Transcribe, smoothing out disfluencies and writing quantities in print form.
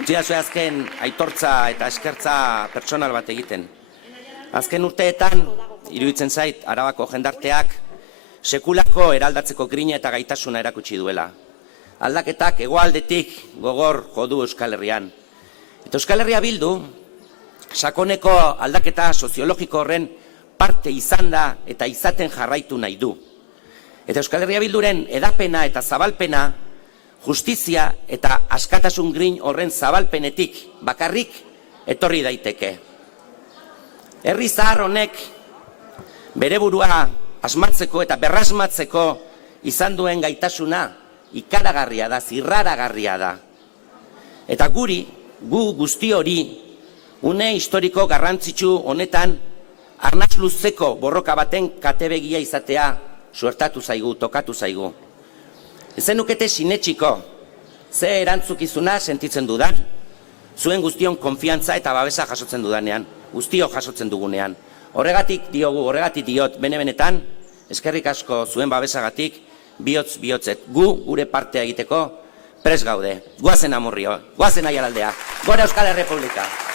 Utzidazue azken aitortza eta eskertza pertsonal bat egiten. Azken urteetan, iruditzen zait, Arabako jendarteak sekulako eraldatzeko grina eta gaitasuna erakutsi duela. Aldaketak hegoaldetik gogor jodu Euskal Herrian. Eta Euskal Herria Bildu, sakoneko aldaketa soziologiko horren parte izan da eta izaten jarraitu nahi du. Eta Euskal Herria Bilduren edapena eta zabalpena, justizia eta askatasun grin horren zabalpenetik bakarrik etorri daiteke. Herri zahar honek bere burua asmatzeko eta berrasmatzeko izan duen gaitasuna ikaragarria da, zirraragarria da. Eta gu guzti hori, une historiko garrantzitsu honetan, arnaz luzeko borroka baten katebegia izatea suertatu zaigu, tokatu zaigu. Ezen nukete sinetxiko, ze erantzukizuna sentitzen dudan, zuen guztion konfiantza eta babesa jasotzen dudanean, guztio jasotzen dugunean. Horregatik diogu, horregatik diot, bene-benetan, eskerrik asko zuen babesagatik, bihotz-bihotzet, gure partea egiteko, prest gaude. Goazen Amurrio, goazen Aiaraldea, gora Euskal Herrepublika.